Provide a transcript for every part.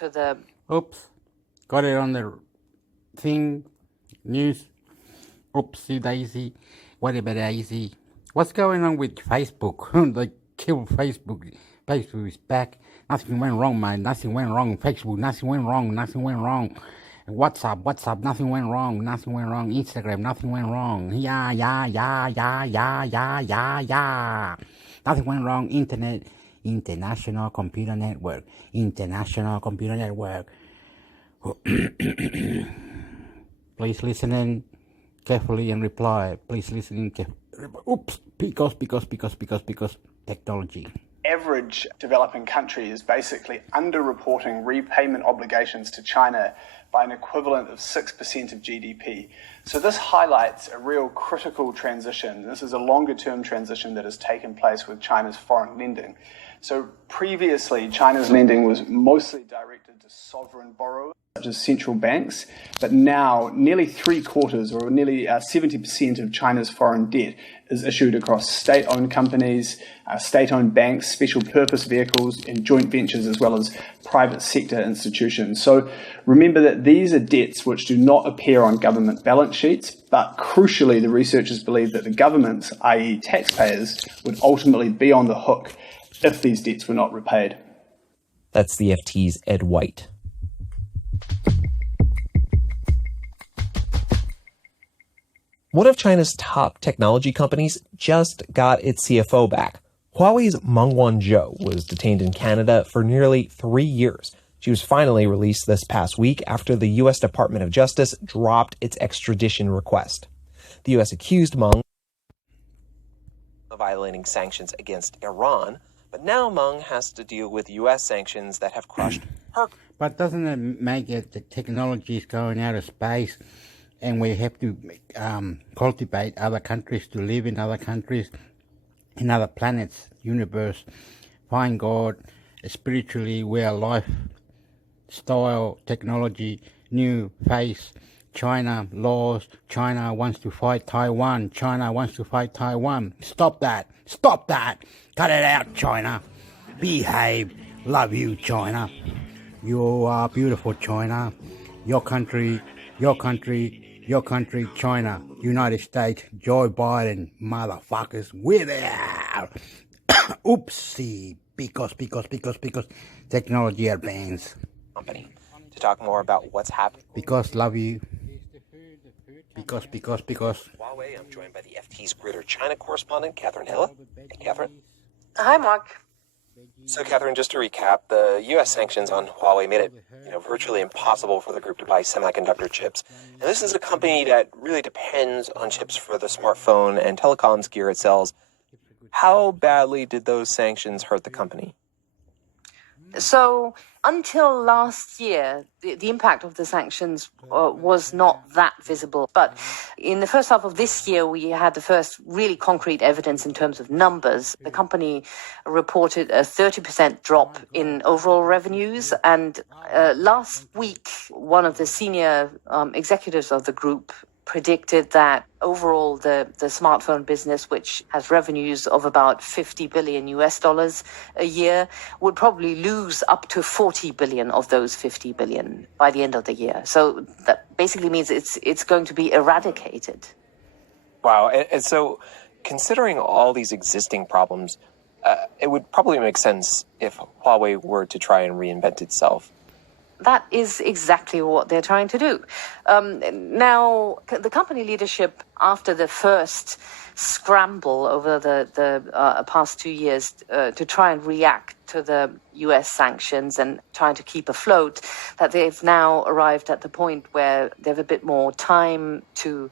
to the... Oops, got it on the thing, news. Oopsie daisy, whatever daisy. What's going on with Facebook? They killed Facebook. Facebook is back. Nothing went wrong, man. Nothing went wrong. Facebook, nothing went wrong. Nothing went wrong. WhatsApp, nothing went wrong. Nothing went wrong. Instagram, nothing went wrong. Yeah. Nothing went wrong. Internet, International Computer Network. Please listen in carefully and reply. Please listen in carefully. Oops, because technology. Average developing country is basically underreporting repayment obligations to China by an equivalent of 6% of GDP. So this highlights a real critical transition. This is a longer-term transition that has taken place with China's foreign lending. So previously, China's lending was mostly directed to sovereign borrowers, such as central banks, but now nearly 3/4 or nearly 70% of China's foreign debt is issued across state-owned companies, state-owned banks, special purpose vehicles, and joint ventures, as well as private sector institutions. So remember that these are debts which do not appear on government balance sheets, but crucially, the researchers believe that the governments, i.e. taxpayers, would ultimately be on the hook if these debts were not repaid. That's the FT's Ed White. One of China's top technology companies just got its CFO back. Huawei's Meng Wanzhou was detained in Canada for nearly 3 years. She was finally released this past week after the U.S. Department of Justice dropped its extradition request. The U.S. accused Meng of violating sanctions against Iran, but now Meng has to deal with U.S. sanctions that have crushed her. But doesn't it make it the technology is going out of space, and we have to cultivate other countries to live in other countries, in other planets, universe, find God, spiritually, where life, style, technology, new face, China, laws, China wants to fight Taiwan, Stop that, cut it out, China, behave, love you, China, you are beautiful, China, your country, China, United States, Joe Biden, motherfuckers, we're there. Oopsie, because technology advance. Company to talk more about what's happening. Because love you. Because. Huawei, I'm joined by the FT's Greater China correspondent, Catherine Hilla. Hey, Catherine. Hi, Mark. So, Catherine, just to recap, the U.S. sanctions on Huawei made it, virtually impossible for the group to buy semiconductor chips. And this is a company that really depends on chips for the smartphone and telecoms gear it sells. How badly did those sanctions hurt the company? So until last year, the impact of the sanctions was not that visible. But in the first half of this year, we had the first really concrete evidence in terms of numbers. The company reported a 30% drop in overall revenues. And last week, one of the senior executives of the group predicted that overall the smartphone business, which has revenues of about $50 billion a year, would probably lose up to 40 billion of those 50 billion by the end of the year. So that basically means it's going to be eradicated. Wow. And so considering all these existing problems, it would probably make sense if Huawei were to try and reinvent itself. That is exactly what they're trying to do. Now, the company leadership, after the first scramble over the past 2 years to try and react to the U.S. sanctions and trying to keep afloat, that they've now arrived at the point where they have a bit more time to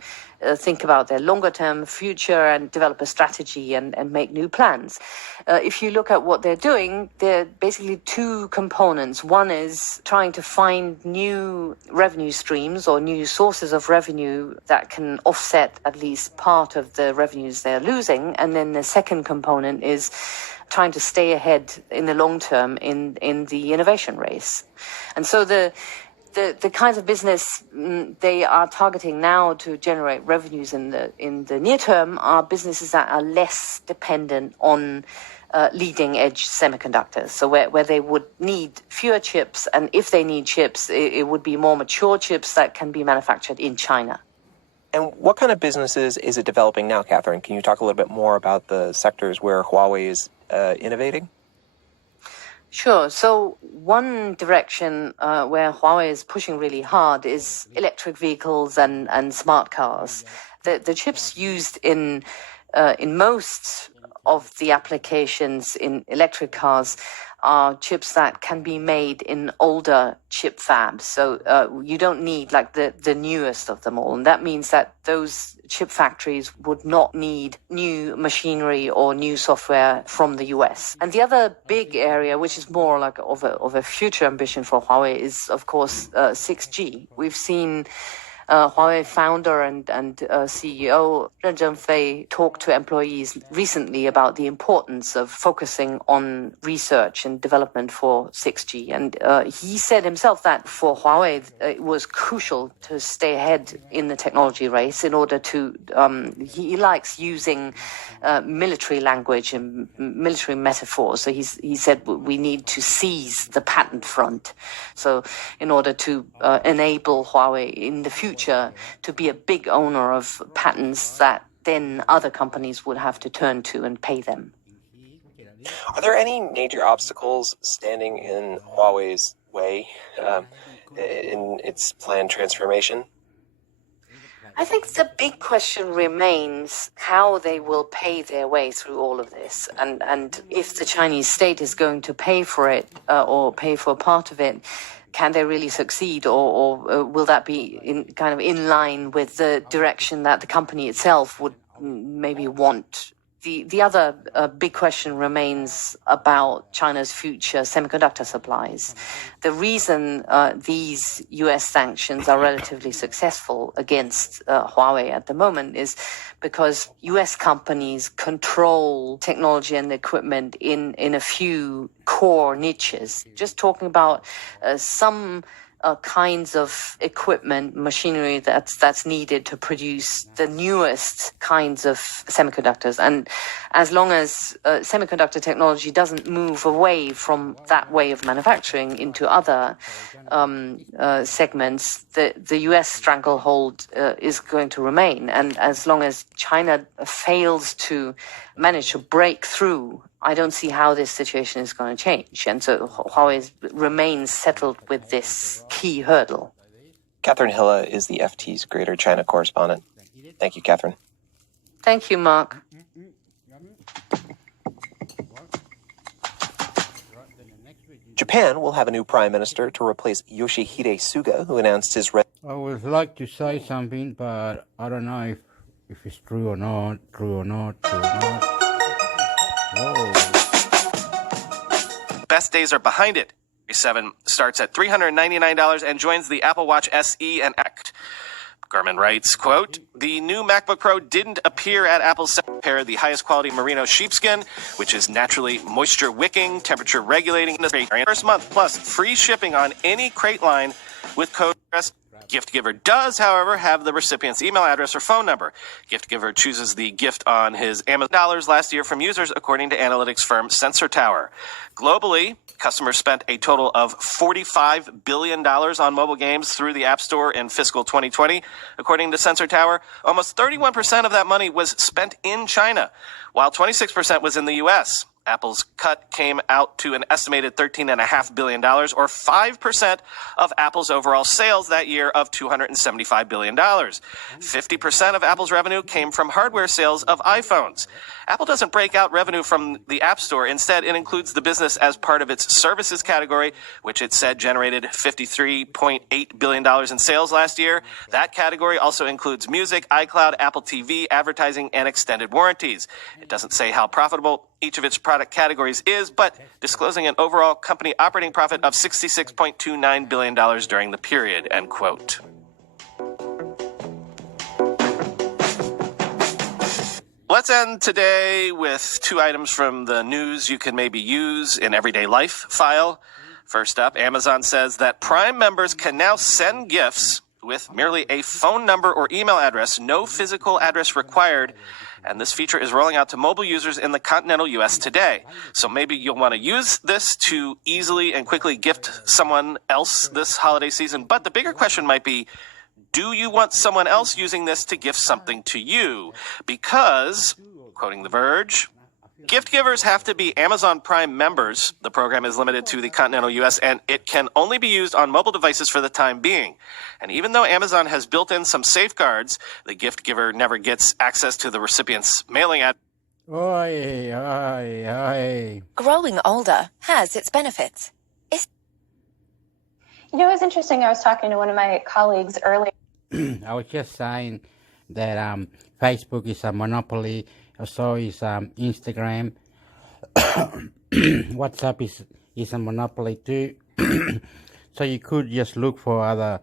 think about their longer-term future and develop a strategy and make new plans. If you look at what they're doing, there are basically two components. One is trying to find new revenue streams or new sources of revenue that can offset at least part of the revenues they're losing. And then the second component is trying to stay ahead in the long term in the innovation race. And so the the kinds of business they are targeting now to generate revenues in the near term are businesses that are less dependent on leading edge semiconductors. So where they would need fewer chips, and if they need chips, it would be more mature chips that can be manufactured in China. And what kind of businesses is it developing now, Catherine? Can you talk a little bit more about the sectors where Huawei is innovating? Sure. So one direction where Huawei is pushing really hard is electric vehicles and smart cars. The chips used in most of the applications in electric cars are chips that can be made in older chip fabs. So you don't need like the newest of them all. And that means that those chip factories would not need new machinery or new software from the US. And the other big area, which is more like of a future ambition for Huawei, is, of course, 6G. We've seen Huawei founder and CEO Ren Zhengfei talked to employees recently about the importance of focusing on research and development for 6G. And he said himself that for Huawei, it was crucial to stay ahead in the technology race in order to, he likes using military language and military metaphors. So he said we need to seize the patent front. So in order to enable Huawei in the future to be a big owner of patents that then other companies would have to turn to and pay them. Are there any major obstacles standing in Huawei's way in its planned transformation? I think the big question remains how they will pay their way through all of this, and if the Chinese state is going to pay for it or pay for part of it. Can they really succeed, or will that be in line with the direction that the company itself would maybe want? The other big question remains about China's future semiconductor supplies. The reason these U.S. sanctions are relatively successful against Huawei at the moment is because U.S. companies control technology and equipment in a few core niches. Just talking about some kinds of equipment, machinery that's needed to produce the newest kinds of semiconductors. And as long as semiconductor technology doesn't move away from that way of manufacturing into other segments, the US stranglehold is going to remain. And as long as China fails to manage to break through, I don't see how this situation is going to change. And so Huawei remains settled with this key hurdle. Catherine Hilla is the FT's Greater China correspondent. Thank you, Catherine. Thank you, Mark. Japan will have a new prime minister to replace Yoshihide Suga, who announced his... I would like to say something, but I don't know if it's true or not. Whoa. Best days are behind it. 7 starts at $399 and joins the Apple Watch SE and Act. Garmin writes, quote, the new MacBook Pro didn't appear at Apple's second pair, the highest quality merino sheepskin, which is naturally moisture wicking, temperature regulating in the first month, plus free shipping on any crate line with code REST. Gift giver does, however, have the recipient's email address or phone number. Gift giver chooses the gift on his Amazon dollars last year from users, according to analytics firm Sensor Tower. Globally, customers spent a total of $45 billion on mobile games through the App Store in fiscal 2020. According to Sensor Tower, almost 31% of that money was spent in China, while 26% was in the U.S. Apple's cut came out to an estimated $13.5 billion, or 5% of Apple's overall sales that year of $275 billion. 50% of Apple's revenue came from hardware sales of iPhones. Apple doesn't break out revenue from the App Store. Instead, it includes the business as part of its services category, which it said generated $53.8 billion in sales last year. That category also includes music, iCloud, Apple TV, advertising, and extended warranties. It doesn't say how profitable each of its product categories is, but disclosing an overall company operating profit of $66.29 billion during the period, end quote. Let's end today with 2 items from the news you can maybe use in everyday life file. First up, Amazon says that Prime members can now send gifts with merely a phone number or email address, no physical address required. And this feature is rolling out to mobile users in the continental U.S. today. So maybe you'll want to use this to easily and quickly gift someone else this holiday season. But the bigger question might be, do you want someone else using this to gift something to you? Because, quoting The Verge, gift givers have to be Amazon Prime members. The program is limited to the continental U.S., and it can only be used on mobile devices for the time being. And even though Amazon has built in some safeguards, the gift giver never gets access to the recipient's mailing address. Oi, oi, oi. Growing older has its benefits. You know, it was interesting. I was talking to one of my colleagues earlier. I was just saying that Facebook is a monopoly. So is Instagram. WhatsApp is a monopoly too. So you could just look for other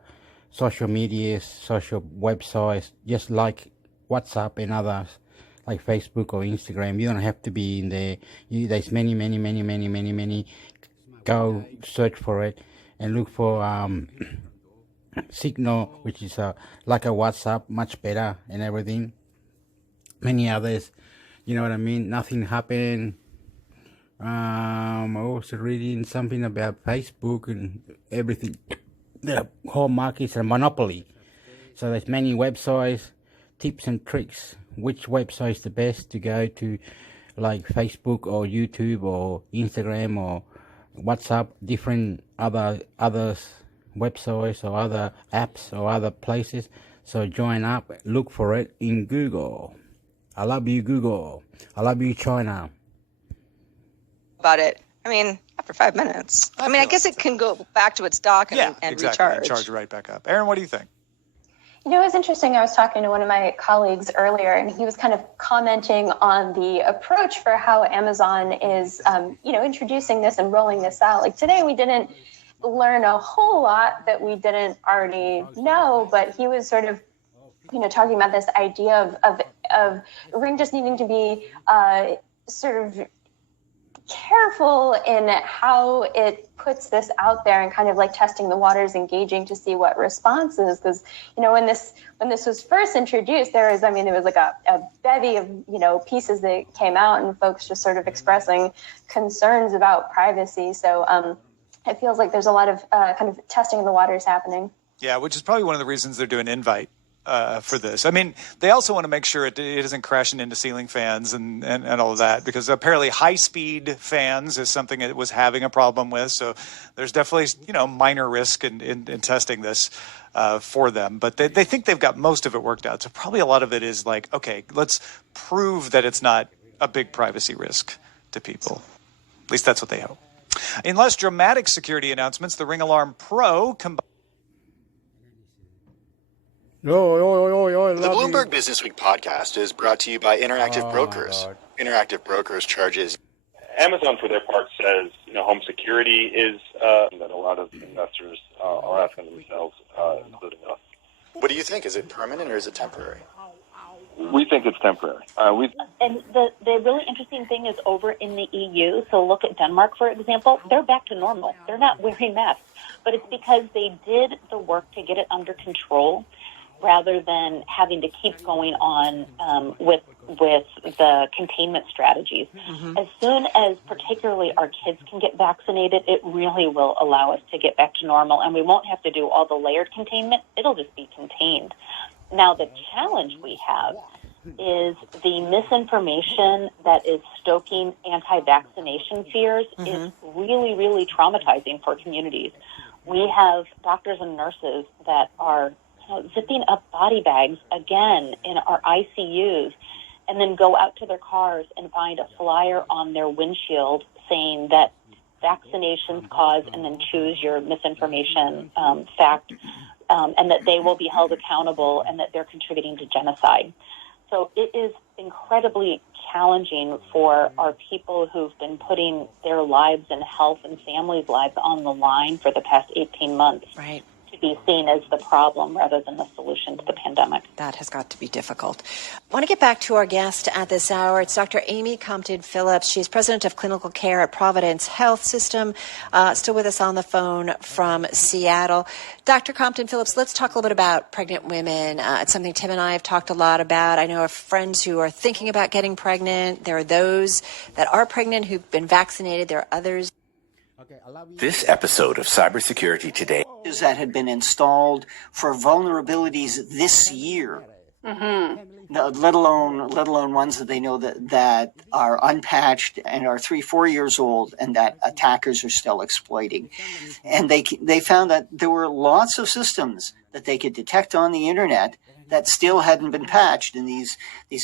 social medias, social websites, just like WhatsApp and others, like Facebook or Instagram. You don't have to be in there. There's many. Go search for it and look for Signal, which is like a WhatsApp, much better and everything. Many others. You know what I mean? Nothing happened. I was reading something about Facebook and everything. The whole market is a monopoly. So there's many websites, tips and tricks. Which website is the best to go to, like Facebook or YouTube or Instagram or WhatsApp, different other websites or other apps or other places. So join up, look for it in Google. I love you, Google. I love you, China. About it. I mean, after 5 minutes. I guess it can go back to its dock and exactly. recharge. And charge right back up. Aaron, what do you think? You know, it was interesting. I was talking to one of my colleagues earlier, and he was kind of commenting on the approach for how Amazon is, introducing this and rolling this out. Like today, we didn't learn a whole lot that we didn't already know, but he was sort of talking about this idea of Ring just needing to be sort of careful in how it puts this out there and kind of like testing the waters, engaging to see what response is. Because, when this was first introduced, there was like a bevy of, pieces that came out and folks just sort of expressing concerns about privacy. So it feels like there's a lot of kind of testing of the waters happening. Yeah, which is probably one of the reasons they're doing Invite. For this. I mean, they also want to make sure it isn't crashing into ceiling fans and all of that, because apparently high-speed fans is something it was having a problem with. So there's definitely, minor risk in testing this for them. But they think they've got most of it worked out. So probably a lot of it is like, okay, let's prove that it's not a big privacy risk to people. At least that's what they hope. In less dramatic security announcements, the Ring Alarm Pro combines The Bloomberg Business Week podcast is brought to you by Interactive Brokers. Interactive Brokers charges. Amazon, for their part, says home security is that a lot of investors are asking themselves, including us. What do you think? Is it permanent or is it temporary? We think it's temporary. And the really interesting thing is over in the EU, so look at Denmark, for example, they're back to normal. They're not wearing masks, but it's because they did the work to get it under control, rather than having to keep going on with the containment strategies. Mm-hmm. As soon as particularly our kids can get vaccinated, it really will allow us to get back to normal, and we won't have to do all the layered containment. It'll just be contained. Now, the challenge we have is the misinformation that is stoking anti-vaccination fears is really, really traumatizing for communities. We have doctors and nurses that are zipping up body bags again in our ICUs, and then go out to their cars and find a flyer on their windshield saying that vaccinations cause, and then choose your misinformation fact, and that they will be held accountable and that they're contributing to genocide. So it is incredibly challenging for our people who've been putting their lives and health and families' lives on the line for the past 18 months. Right. To be seen as the problem rather than the solution to the pandemic. That has got to be difficult. I want to get back to our guest at this hour. It's Dr. Amy Compton-Phillips. She's president of clinical care at Providence Health System, still with us on the phone from Seattle. Dr. Compton-Phillips, let's talk a little bit about pregnant women. It's something Tim and I have talked a lot about. I know of friends who are thinking about getting pregnant. There are those that are pregnant who've been vaccinated. There are others. This episode of Cybersecurity Today that had been installed for vulnerabilities this year, let alone ones that they know that are unpatched and are 3-4 years old and that attackers are still exploiting. And they found that there were lots of systems that they could detect on the internet that still hadn't been patched, and these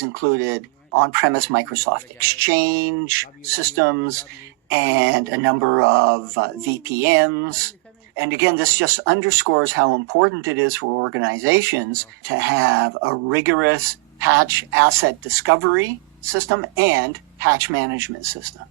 included on-premise Microsoft Exchange systems and a number of VPNs. And again, this just underscores how important it is for organizations to have a rigorous patch asset discovery system and patch management system.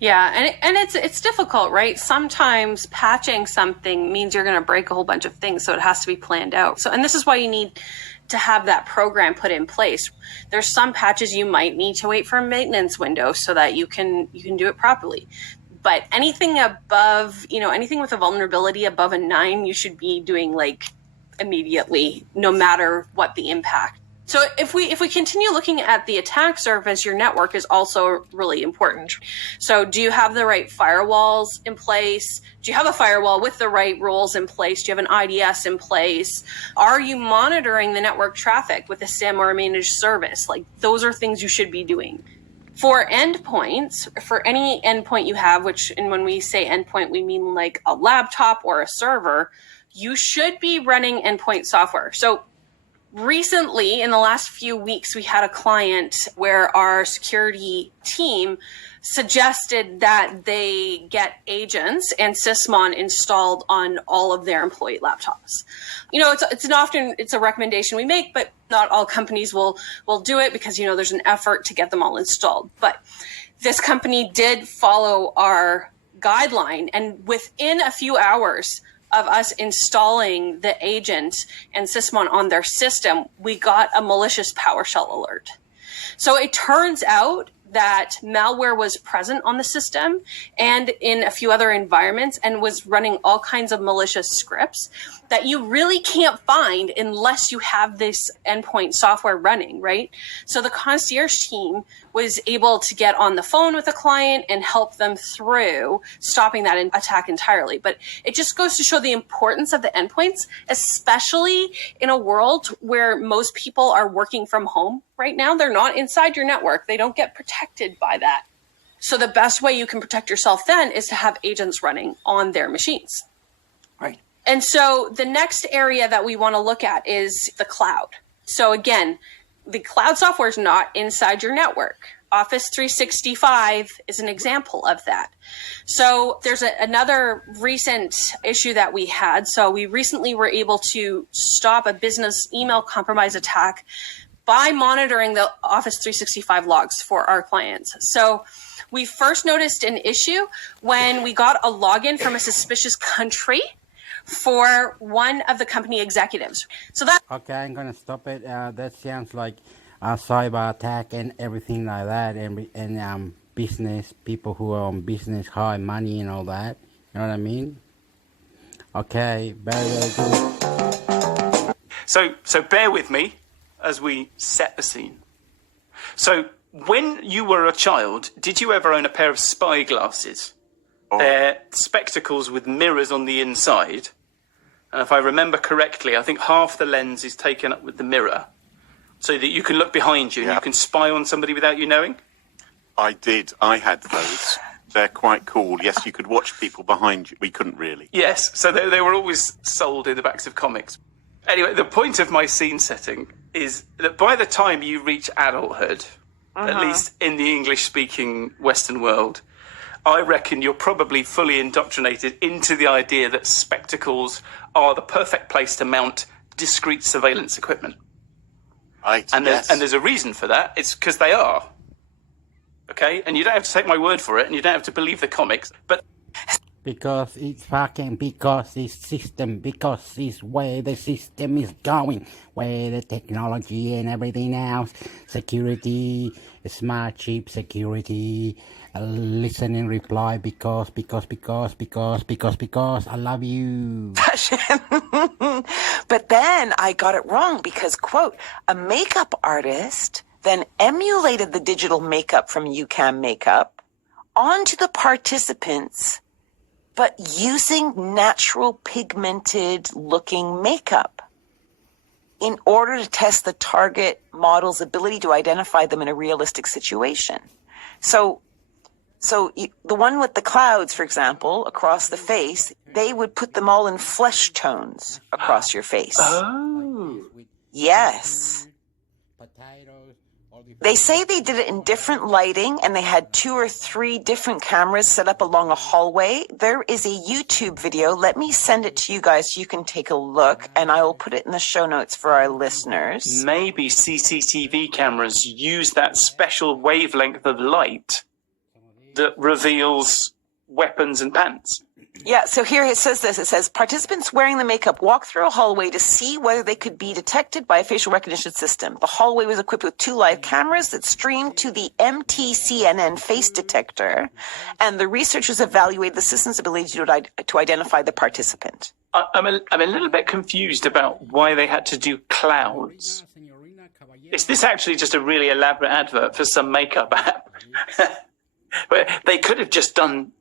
Yeah, and it's difficult, right? Sometimes patching something means you're going to break a whole bunch of things, so it has to be planned out. And this is why you need to have that program put in place. There's some patches you might need to wait for a maintenance window so that you can do it properly. But anything above, anything with a vulnerability above a 9, you should be doing like immediately, no matter what the impact. So if we continue looking at the attack surface, your network is also really important. So do you have the right firewalls in place? Do you have a firewall with the right rules in place? Do you have an IDS in place? Are you monitoring the network traffic with a SIM or a managed service? Like, those are things you should be doing. For endpoints, for any endpoint you have, and when we say endpoint, we mean like a laptop or a server, you should be running endpoint software. So recently, in the last few weeks, we had a client where our security team suggested that they get agents and Sysmon installed on all of their employee laptops. It's a recommendation we make, but not all companies will do it because, there's an effort to get them all installed. But this company did follow our guideline, and within a few hours of us installing the agent and Sysmon on their system, we got a malicious PowerShell alert. So it turns out that malware was present on the system and in a few other environments and was running all kinds of malicious scripts that you really can't find unless you have this endpoint software running, right? So the concierge team was able to get on the phone with a client and help them through stopping that attack entirely. But it just goes to show the importance of the endpoints, especially in a world where most people are working from home right now. They're not inside your network. They don't get protected by that. So the best way you can protect yourself then is to have agents running on their machines. Right. And so the next area that we want to look at is the cloud. So again, the cloud software is not inside your network. Office 365 is an example of that. So there's another recent issue that we had. So we recently were able to stop a business email compromise attack by monitoring the Office 365 logs for our clients. So we first noticed an issue when we got a login from a suspicious country for one of the company executives. So that. Okay, I'm going to stop it. That sounds like a cyber attack and everything like that, and business, people who are on business, high money and all that. You know what I mean? Okay, very good. So bear with me as we set the scene. So when you were a child, did you ever own a pair of spy glasses? They're spectacles with mirrors on the inside. And if I remember correctly, I think half the lens is taken up with the mirror so that you can look behind you and you can spy on somebody without you knowing. I did. I had those. They're quite cool. Yes, you could watch people behind you. We couldn't really. Yes, so they were always sold in the backs of comics. Anyway, the point of my scene setting is that by the time you reach adulthood, at least in the English-speaking Western world, I reckon you're probably fully indoctrinated into the idea that spectacles are the perfect place to mount discrete surveillance equipment. Right, and there's a reason for that. It's because they are. Okay? And you don't have to take my word for it, and you don't have to believe the comics. But Because it's fucking, because it's system, because it's where the system is going, where the technology and everything else, security, smart chip security, listen and reply because, I love you. But then I got it wrong because, quote, a makeup artist then emulated the digital makeup from UCAM Makeup onto the participants, but using natural pigmented looking makeup in order to test the target model's ability to identify them in a realistic situation. So the one with the clouds, for example, across the face, they would put them all in flesh tones across your face. Oh. Yes. They say they did it in different lighting, and they had 2 or 3 different cameras set up along a hallway. There is a YouTube video. Let me send it to you guys so you can take a look, and I will put it in the show notes for our listeners. Maybe CCTV cameras use that special wavelength of light that reveals weapons and pants. Yeah, so here it says this. It says, participants wearing the makeup walked through a hallway to see whether they could be detected by a facial recognition system. The hallway was equipped with 2 live cameras that streamed to the MTCNN face detector, and the researchers evaluated the system's ability to identify the participant. I'm a little bit confused about why they had to do clouds. Is this actually just a really elaborate advert for some makeup app? But they could have just done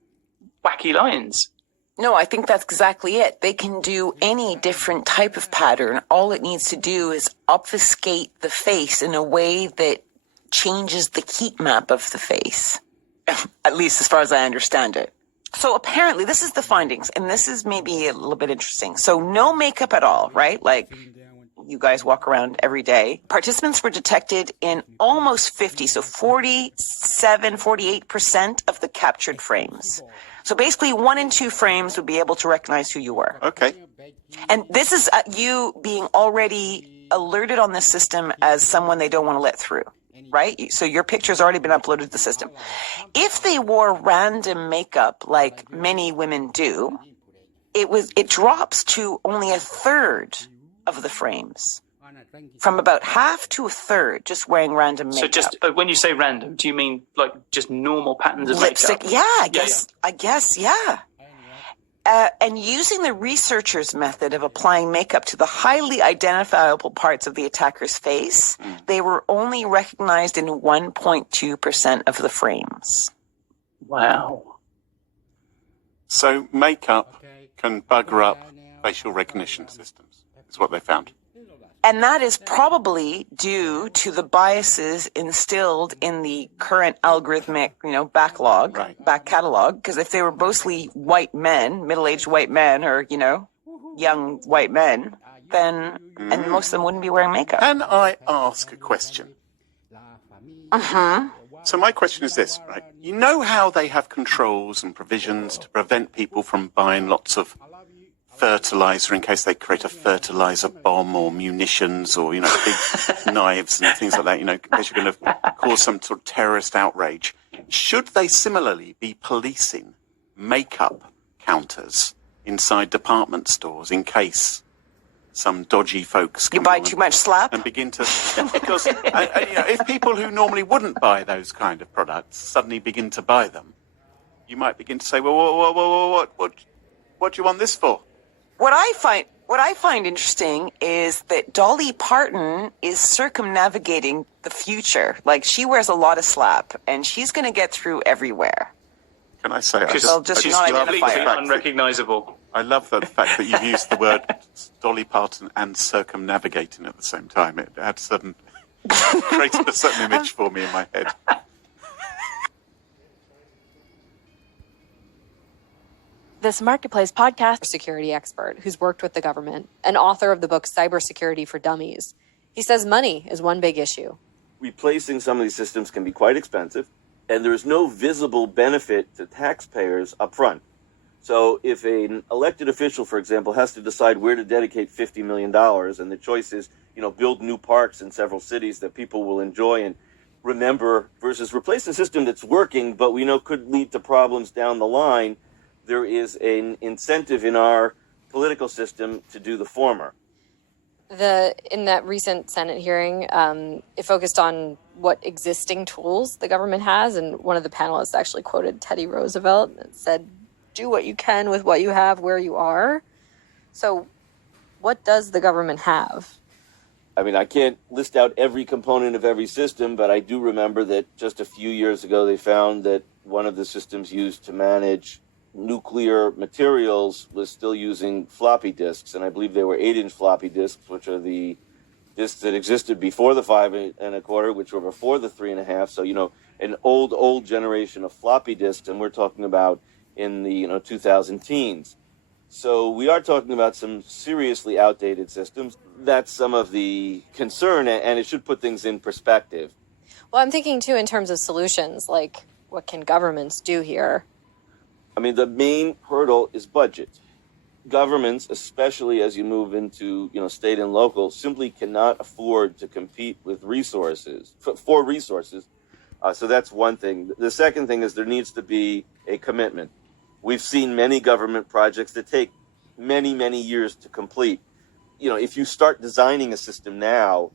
wacky lines. No, I think that's exactly it. They can do any different type of pattern. All it needs to do is obfuscate the face in a way that changes the heat map of the face, at least as far as I understand it. So apparently, this is the findings, and this is maybe a little bit interesting. So no makeup at all, right? Like, you guys walk around every day. Participants were detected in almost 50, so 48% of the captured frames. So basically 1 in 2 frames would be able to recognize who you were. Okay. And this is you being already alerted on the system as someone they don't want to let through, right? So your picture's already been uploaded to the system. If they wore random makeup like many women do, it drops to only 1/3 of the frames, from about half to 1/3, just wearing random makeup. So just when you say random, do you mean like just normal patterns of lipstick? makeup? Yeah, I guess, yeah. And using the researchers' method of applying makeup to the highly identifiable parts of the attacker's face, they were only recognized in 1.2% of the frames. Wow. So makeup can bugger up facial recognition systems, is what they found. And that is probably due to the biases instilled in the current algorithmic, back catalog. Because if they were mostly white men, middle-aged white men, or, young white men, then, and most of them wouldn't be wearing makeup. Can I ask a question? So my question is this, right? You know how they have controls and provisions to prevent people from buying lots of fertilizer in case they create a fertilizer bomb or munitions or, big knives and things like that, in case you're going to cause some sort of terrorist outrage. Should they similarly be policing makeup counters inside department stores in case some dodgy folks come buy too much slap and begin to, because if people who normally wouldn't buy those kind of products suddenly begin to buy them, you might begin to say, well, what do you want this for? What I find interesting is that Dolly Parton is circumnavigating the future. Like, she wears a lot of slap, and she's going to get through everywhere. Can I say, she's completely unrecognizable. I love the fact that you've used the word Dolly Parton and circumnavigating at the same time. It had created a certain image for me in my head. This Marketplace podcast security expert who's worked with the government and author of the book Cybersecurity for Dummies. He says money is one big issue. Replacing some of these systems can be quite expensive, and there is no visible benefit to taxpayers up front. So if an elected official, for example, has to decide where to dedicate $50 million, and the choice is, build new parks in several cities that people will enjoy and remember, versus replace a system that's working, but we know could lead to problems down the line, there is an incentive in our political system to do the former. In that recent Senate hearing, it focused on what existing tools the government has, and one of the panelists actually quoted Teddy Roosevelt and said, "Do what you can with what you have where you are." So, what does the government have? I mean, I can't list out every component of every system, but I do remember that just a few years ago they found that one of the systems used to manage nuclear materials was still using floppy disks, and I believe they were 8-inch floppy disks, which are the disks that existed before the 5 1/4, which were before the 3 1/2. So, an old generation of floppy disks, and we're talking about in the 2000 teens. So we are talking about some seriously outdated systems. That's some of the concern, and it should put things in perspective. Well, I'm thinking, too, in terms of solutions, like what can governments do here? I mean, the main hurdle is budget. Governments, especially as you move into, state and local, simply cannot afford to compete with resources, for resources. So that's one thing. The second thing is there needs to be a commitment. We've seen many government projects that take many, many years to complete. If you start designing a system now,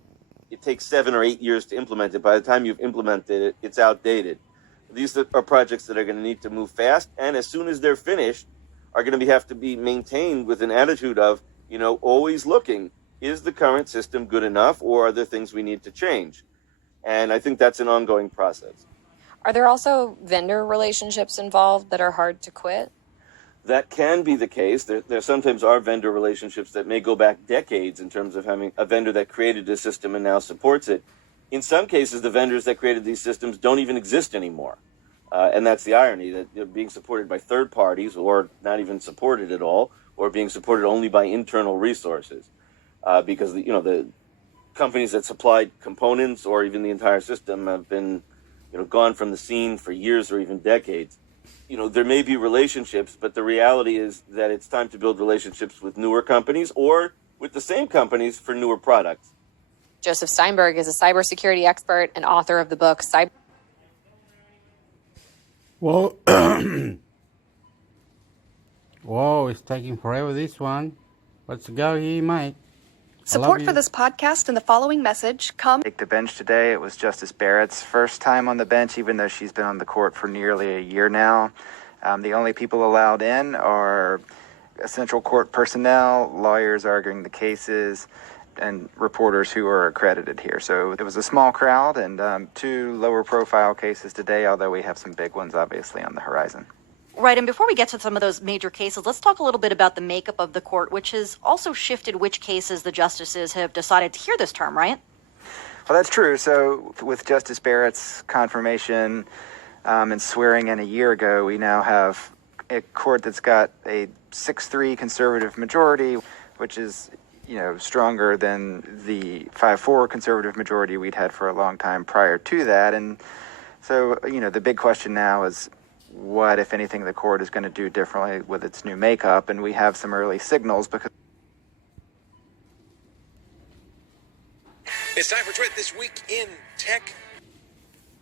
it takes 7 or 8 years to implement it. By the time you've implemented it, it's outdated. These are projects that are going to need to move fast, and as soon as they're finished, are going to have to be maintained with an attitude of, always looking, is the current system good enough, or are there things we need to change? And I think that's an ongoing process. Are there also vendor relationships involved that are hard to quit? That can be the case. There sometimes are vendor relationships that may go back decades in terms of having a vendor that created a system and now supports it. In some cases, the vendors that created these systems don't even exist anymore. And that's the irony, that they're being supported by third parties or not even supported at all, or being supported only by internal resources. Because, the companies that supplied components or even the entire system have been gone from the scene for years or even decades. There may be relationships, but the reality is that it's time to build relationships with newer companies or with the same companies for newer products. Joseph Steinberg is a cybersecurity expert and author of the book Cyber. Whoa. Whoa, it's taking forever, this one. Let's go here, mate. Support for this podcast and the following message come. Take the bench today. It was Justice Barrett's first time on the bench, even though she's been on the court for nearly a year now. The only people allowed in are essential court personnel, lawyers arguing the cases, and reporters who are accredited here. So it was a small crowd and 2 lower profile cases today, although we have some big ones obviously on the horizon. Right, and before we get to some of those major cases, let's talk a little bit about the makeup of the court, which has also shifted which cases the justices have decided to hear this term, right? Well, that's true. So with Justice Barrett's confirmation and swearing in a year ago, we now have a court that's got a 6-3 conservative majority, which is, stronger than the 5-4 conservative majority we'd had for a long time prior to that. And so, the big question now is, what, if anything, the court is going to do differently with its new makeup, and we have some early signals because... It's time for Twit This Week in Tech.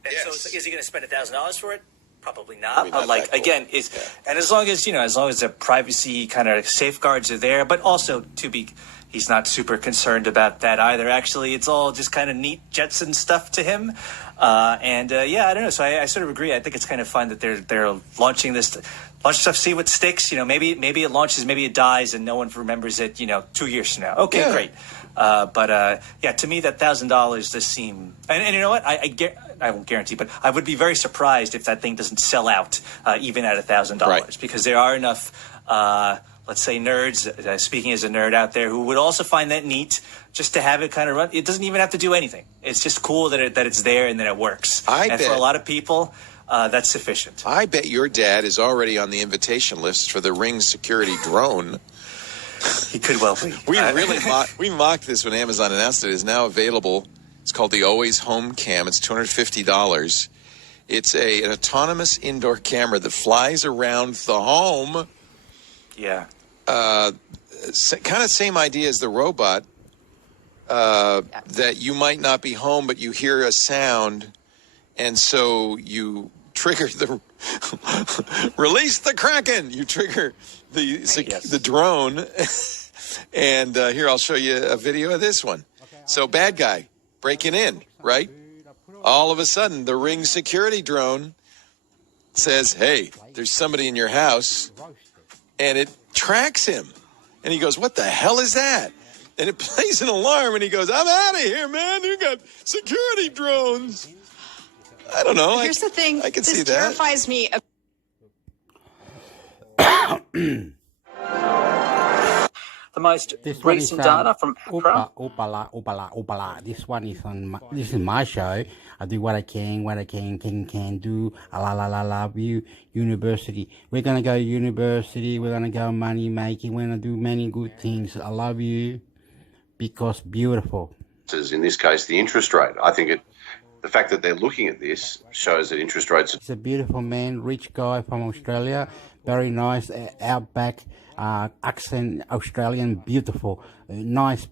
Yes. So is he going to spend $1,000 for it? Probably not. And as long as the privacy kind of safeguards are there, but also he's not super concerned about that either. Actually, it's all just kind of neat Jetson stuff to him. I don't know. So I sort of agree. I think it's kind of fun that they're launching this, launch stuff, see what sticks. Maybe it launches, maybe it dies, and no one remembers it. 2 years from now. Okay, great. To me, that $1,000 does seem. And you know what? I won't guarantee, but I would be very surprised if that thing doesn't sell out even at $1,000, because there are enough. Let's say nerds, speaking as a nerd out there, who would also find that neat just to have it kind of run. It doesn't even have to do anything. It's just cool that it's there and that it works. And for a lot of people, that's sufficient. I bet your dad is already on the invitation list for the Ring security drone. He could well be. We mocked this when Amazon announced it. It is now available. It's called the Always Home Cam. It's $250. It's an autonomous indoor camera that flies around the home. Yeah. Kind of same idea as the robot, that you might not be home, but you hear a sound, and so you trigger the release the Kraken. You trigger the drone, and here I'll show you a video of this one. So bad guy breaking in, right? All of a sudden, the Ring security drone says, "Hey, there's somebody in your house," and it tracks him, and he goes, "What the hell is that?" And it plays an alarm, and he goes, "I'm out of here, man. You got security drones." I don't know. Here's the thing. I can see that. This terrifies me. The most recent data from APRA. Opala. This one is this is my show. I do what I can do. I love you. University. We're gonna go university. We're gonna go money making. We're gonna do many good things. I love you because beautiful. In this case, the interest rate. I think the fact that they're looking at this shows that interest rates. He's a beautiful man, rich guy from Australia. Very nice, outback accent, Australian, beautiful, nice,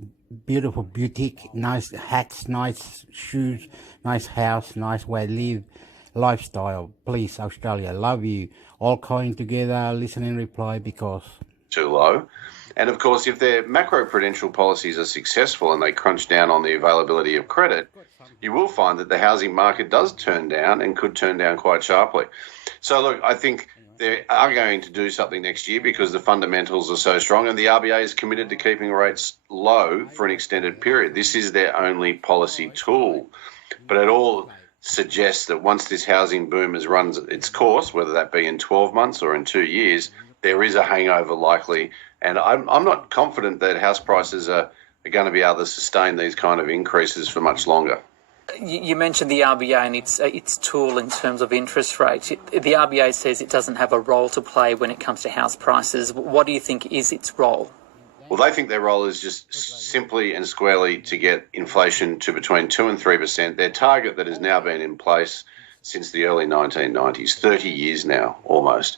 beautiful boutique, nice hats, nice shoes, nice house, nice way to live, lifestyle. Please, Australia, love you. All calling together, listen and reply because too low. And of course, if their macro-prudential policies are successful and they crunch down on the availability of credit, you will find that the housing market does turn down and could turn down quite sharply. So look, I think they are going to do something next year because the fundamentals are so strong, and the RBA is committed to keeping rates low for an extended period. This is their only policy tool. But it all suggests that once this housing boom has run its course, whether that be in 12 months or in 2 years, there is a hangover likely. And I'm not confident that house prices are going to be able to sustain these kind of increases for much longer. You mentioned the RBA and its tool in terms of interest rates. The RBA says it doesn't have a role to play when it comes to house prices. What do you think is its role? Well, they think their role is just simply and squarely to get inflation to between 2 and 3%, their target that has now been in place since the early 1990s, 30 years now, almost.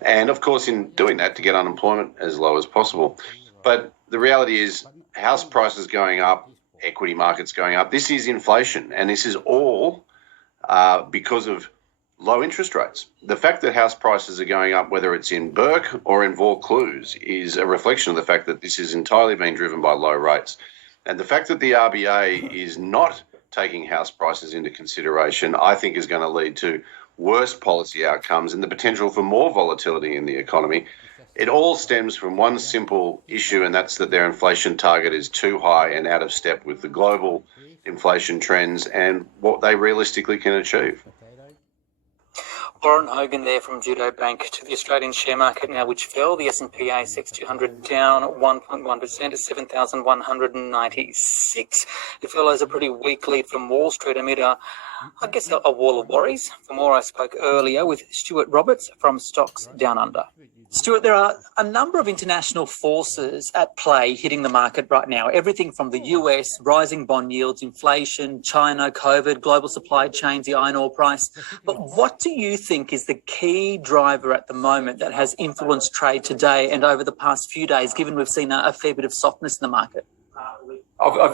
And, of course, in doing that, to get unemployment as low as possible. But the reality is house prices going up, equity markets going up. This is inflation, and this is all because of low interest rates. The fact that house prices are going up, whether it's in Burke or in Vaucluse, is a reflection of the fact that this is entirely being driven by low rates. And the fact that the RBA is not taking house prices into consideration, I think is going to lead to worse policy outcomes and the potential for more volatility in the economy. It all stems from one simple issue, and that's that their inflation target is too high and out of step with the global inflation trends and what they realistically can achieve. Warren Hogan there from Judo Bank. To the Australian share market now, which fell. The S&P ASX 200 down 1.1% at 7,196. It follows a pretty weak lead from Wall Street amid a wall of worries. For more, I spoke earlier with Stuart Roberts from Stocks Down Under. Stuart, there are a number of international forces at play hitting the market right now. Everything from the US, rising bond yields, inflation, China, COVID, global supply chains, the iron ore price. But what do you think is the key driver at the moment that has influenced trade today and over the past few days, given we've seen a fair bit of softness in the market?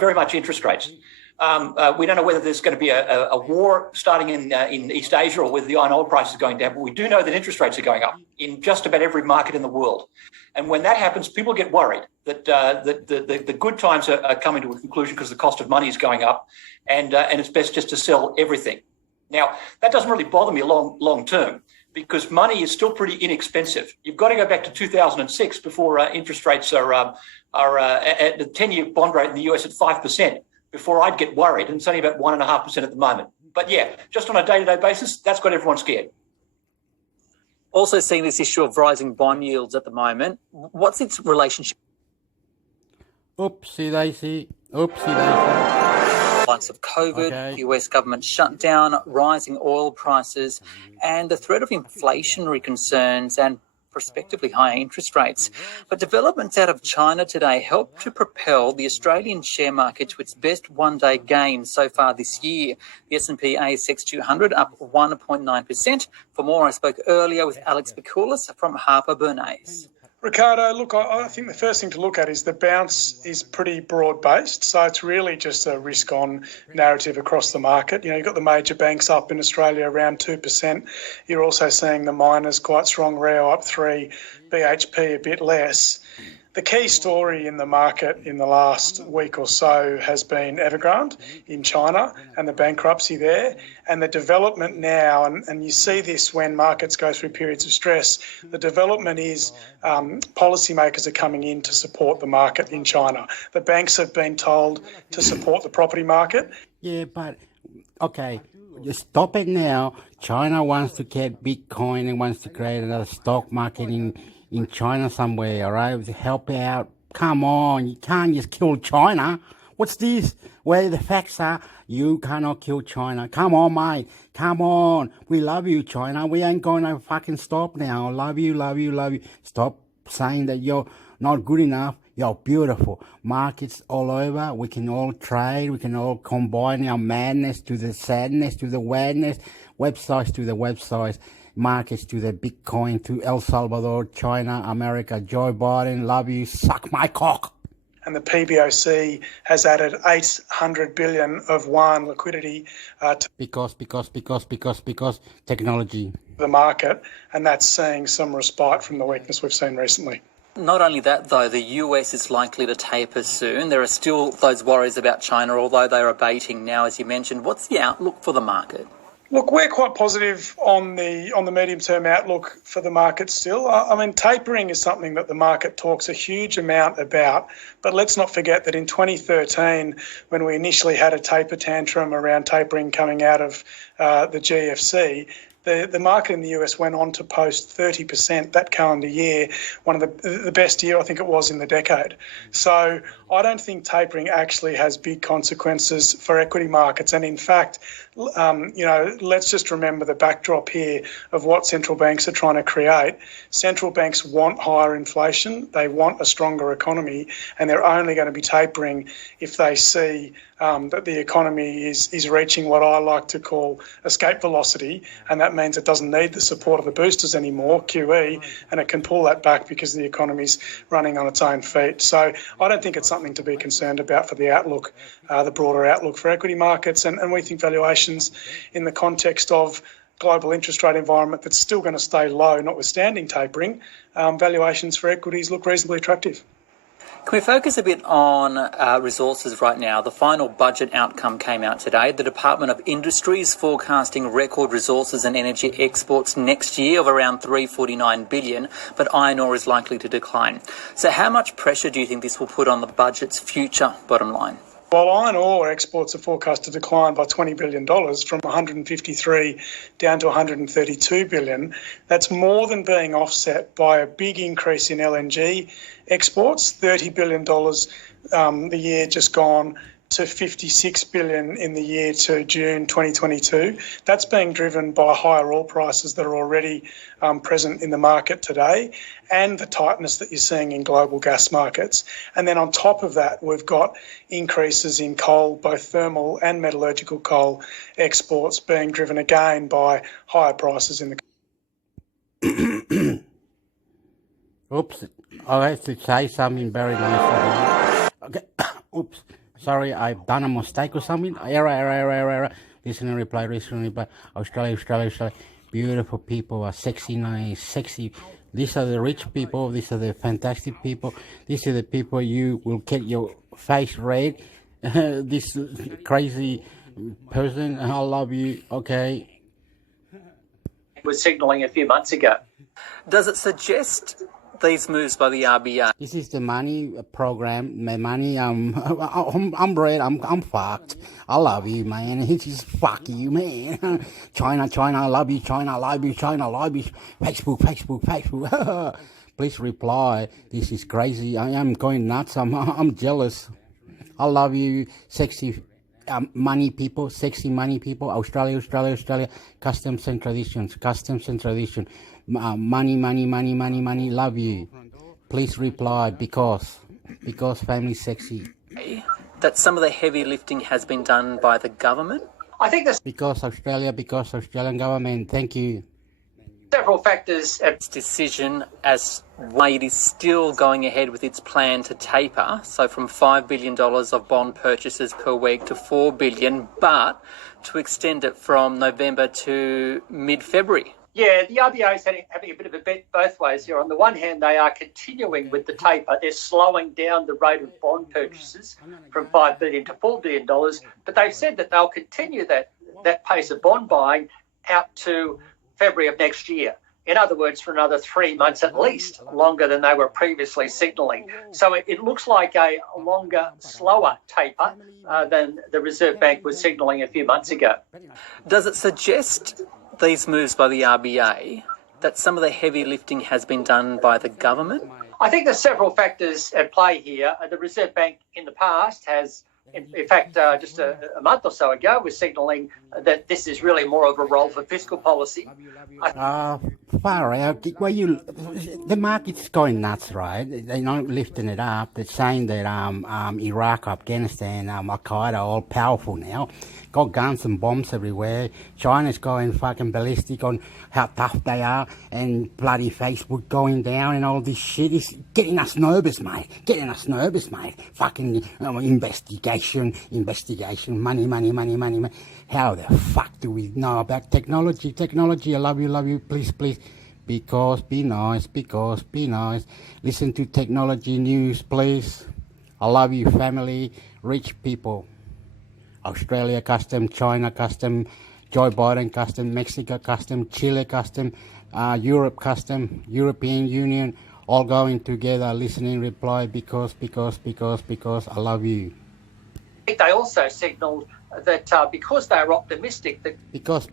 Very much interest rates. We don't know whether there's going to be a war starting in East Asia or whether the iron ore price is going down, but we do know that interest rates are going up in just about every market in the world. And when that happens, people get worried that the good times are coming to a conclusion because the cost of money is going up, and it's best just to sell everything. Now, that doesn't really bother me long term because money is still pretty inexpensive. You've got to go back to 2006 before interest rates are at the 10-year bond rate in the US at 5%. Before I'd get worried, and it's only about 1.5% at the moment. But yeah, just on a day-to-day basis, that's got everyone scared. Also seeing this issue of rising bond yields at the moment, what's its relationship? Oopsie daisy. Likes of COVID, US government shutdown, rising oil prices, and the threat of inflationary concerns and prospectively higher interest rates. But developments out of China today helped to propel the Australian share market to its best one-day gain so far this year. The S&P ASX 200 up 1.9%. For more, I spoke earlier with Alex Bacoulis from Harper Bernays. Ricardo, look, I think the first thing to look at is the bounce is pretty broad-based. So it's really just a risk-on narrative across the market. You know, you've got the major banks up in Australia around 2%. You're also seeing the miners quite strong, Rio up 3%, BHP a bit less. The key story in the market in the last week or so has been Evergrande in China and the bankruptcy there, and the development now, and you see this when markets go through periods of stress, the development is policymakers are coming in to support the market in China. The banks have been told to support the property market. Yeah, but, okay, just stop it now. China wants to get Bitcoin and wants to create another stock market in China somewhere, all right? Help out. Come on, you can't just kill China. What's this? Where the facts are, you cannot kill China. Come on, mate. Come on. We love you, China. We ain't going to fucking stop now. Love you, love you, love you. Stop saying that you're not good enough. You're beautiful. Markets all over. We can all trade. We can all combine our madness to the sadness, to the wadness. Websites to the websites. Markets to the Bitcoin, to El Salvador, China, America. Joe Biden, love you. Suck my cock. And the PBOC has added 800 billion of yuan liquidity to because technology. The market, and that's seeing some respite from the weakness we've seen recently. Not only that, though, the US is likely to taper soon. There are still those worries about China, although they're abating now, as you mentioned. What's the outlook for the market? Look, we're quite positive on the medium-term outlook for the market still. I mean, tapering is something that the market talks a huge amount about, but let's not forget that in 2013, when we initially had a taper tantrum around tapering coming out of the GFC, the market in the US went on to post 30% that calendar year, one of the best year I think it was in the decade. So I don't think tapering actually has big consequences for equity markets. And in fact, let's just remember the backdrop here of what central banks are trying to create. Central banks want higher inflation, they want a stronger economy, and they're only going to be tapering if they see that the economy is reaching what I like to call escape velocity, and that means it doesn't need the support of the boosters anymore, QE, and it can pull that back because the economy's running on its own feet. So I don't think it's something to be concerned about for the outlook, the broader outlook for equity markets, and we think valuations in the context of global interest rate environment that's still going to stay low, notwithstanding tapering, valuations for equities look reasonably attractive. Can we focus a bit on resources right now? The final budget outcome came out today. The Department of Industry is forecasting record resources and energy exports next year of around $349 billion, but iron ore is likely to decline. So how much pressure do you think this will put on the budget's future bottom line? While iron ore exports are forecast to decline by $20 billion from 153 down to 132 billion, that's more than being offset by a big increase in LNG exports, $30 billion the year just gone to 56 billion in the year to June 2022. That's being driven by higher oil prices that are already present in the market today and the tightness that you're seeing in global gas markets. And then on top of that, we've got increases in coal, both thermal and metallurgical coal exports being driven again by higher prices in the... Oops, I have to say something very nice. Okay, oops. Sorry, I've done a mistake or something. Error. Listen and reply. Australia. Beautiful people are nice, sexy. These are the rich people. These are the fantastic people. These are the people you will get your face red. This crazy person, I love you. Okay. Was signalling a few months ago. Does it suggest these moves by the RBA? This is the money program. My money. I'm red. I'm fucked. I love you, man. It's just fuck you, man. China. I love you. China. I love you. China. I love you. Facebook. Please reply. This is crazy. I am going nuts. I'm jealous. I love you, sexy. Money people, sexy money people. Australia. Customs and traditions. Money. Love you. Please reply because family sexy. That some of the heavy lifting has been done by the government? I think that's because Australian government. Thank you. Several factors at its decision as why it is still going ahead with its plan to taper, so from $5 billion of bond purchases per week to $4 billion, but to extend it from November to mid-February. Yeah, the RBA is having a bit of a bet both ways here. On the one hand, they are continuing with the taper. They're slowing down the rate of bond purchases from $5 billion to $4 billion, but they've said that they'll continue that pace of bond buying out to February of next year. In other words, for another 3 months at least, longer than they were previously signalling. So it looks like a longer, slower taper than the Reserve Bank was signalling a few months ago. Does it suggest these moves by the RBA that some of the heavy lifting has been done by the government? I think there's several factors at play here. The Reserve Bank in the past has, in fact, just a month or so ago, was signalling that this is really more of a role for fiscal policy. Far out. The market's going nuts, right? They're not lifting it up. They're saying that Iraq, Afghanistan, Al-Qaeda are all powerful now. Got guns and bombs everywhere. China's going fucking ballistic on how tough they are, and bloody Facebook going down and all this shit is getting us nervous, mate. Fucking investigation, money. How the fuck do we know about technology? I love you, please. Because be nice. Listen to technology news, please. I love you, family, rich people. Australia custom, China custom, Joe Biden custom, Mexico custom, Chile custom, Europe custom, European Union, all going together, listening, reply, because I love you. I think they also signalled that because they're optimistic that... Because.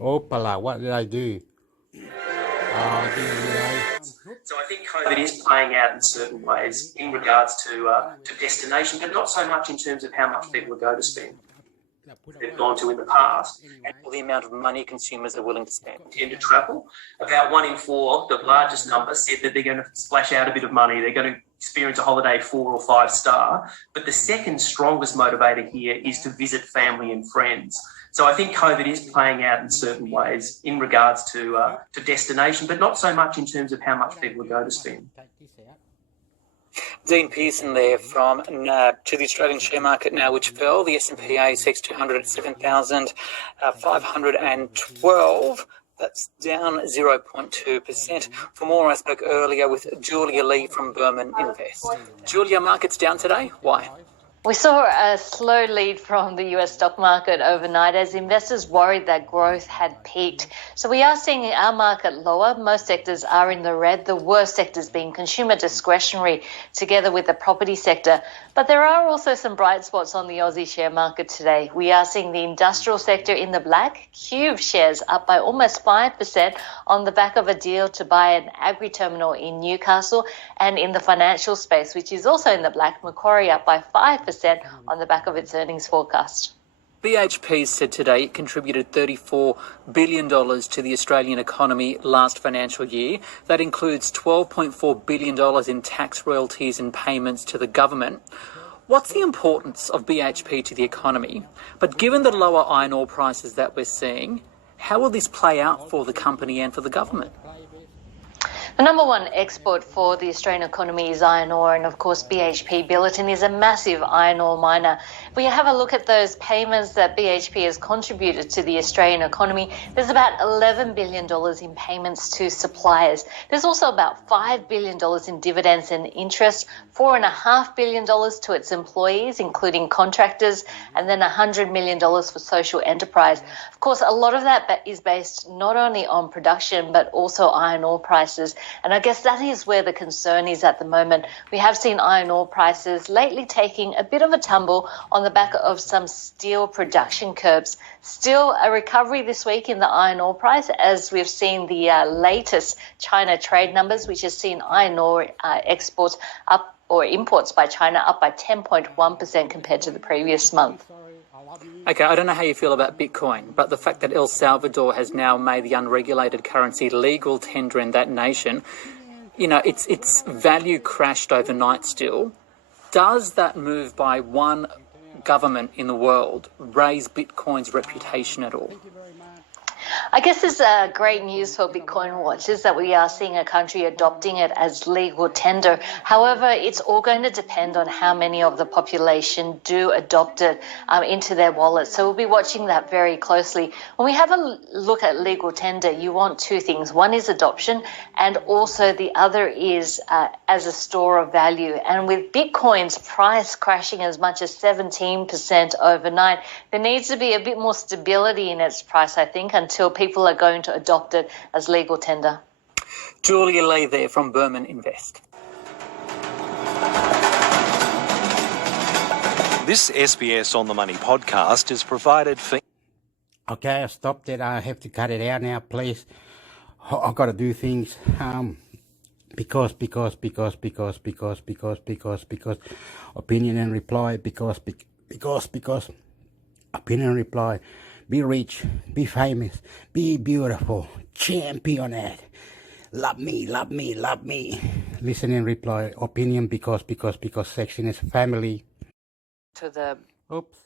Opala, what did I do? So I think COVID is playing out in certain ways in regards to destination, but not so much in terms of how much people are going to spend. They've gone to in the past, and the amount of money consumers are willing to spend. Tend to travel. About 1 in 4, the largest number, said that they're going to splash out a bit of money. They're going to experience a holiday 4 or 5 star. But the second strongest motivator here is to visit family and friends. So I think COVID is playing out in certain ways in regards to destination, but not so much in terms of how much people are going to spend. Dean Pearson there from to the Australian share market now, which fell. The S&P ASX 200 at 7,512. That's down 0.2%. For more, I spoke earlier with Julia Lee from Berman Invest. Julia, market's down today. Why? We saw a slow lead from the US stock market overnight as investors worried that growth had peaked. So we are seeing our market lower. Most sectors are in the red, the worst sectors being consumer discretionary together with the property sector. But there are also some bright spots on the Aussie share market today. We are seeing the industrial sector in the black, Cube shares up by almost 5% on the back of a deal to buy an agri-terminal in Newcastle, and in the financial space, which is also in the black, Macquarie up by 5% on the back of its earnings forecast. BHP said today it contributed $34 billion to the Australian economy last financial year. That includes $12.4 billion in tax royalties and payments to the government. What's the importance of BHP to the economy? But given the lower iron ore prices that we're seeing, how will this play out for the company and for the government? The number one export for the Australian economy is iron ore, and of course BHP Billiton is a massive iron ore miner. If we have a look at those payments that BHP has contributed to the Australian economy, there's about $11 billion in payments to suppliers. There's also about $5 billion in dividends and interest, $4.5 billion to its employees, including contractors, and then $100 million for social enterprise. Of course, a lot of that is based not only on production, but also iron ore prices. And I guess that is where the concern is at the moment. We have seen iron ore prices lately taking a bit of a tumble on the back of some steel production curbs. Still a recovery this week in the iron ore price, as we've seen the latest China trade numbers, which has seen iron ore exports up, or imports by China up by 10.1% compared to the previous month. Okay, I don't know how you feel about Bitcoin, but the fact that El Salvador has now made the unregulated currency legal tender in that nation, you know, its value crashed overnight still. Does that move by $1 government in the world raise Bitcoin's reputation at all? I guess it's great news for Bitcoin watchers that we are seeing a country adopting it as legal tender. However, it's all going to depend on how many of the population do adopt it into their wallets. So we'll be watching that very closely. When we have a look at legal tender, you want two things. One is adoption, and also the other is as a store of value. And with Bitcoin's price crashing as much as 17% overnight, there needs to be a bit more stability in its price, I think, until people are going to adopt it as legal tender. Julia Lee there from Berman Invest. This SBS On The Money podcast is provided for... Okay, I stopped it. I have to cut it out now, please. I've got to do things. Because opinion and reply, because opinion and reply. Be rich, be famous, be beautiful, champion it. Love me, love me, love me. Listen and reply. Opinion because section is family. To the Oops.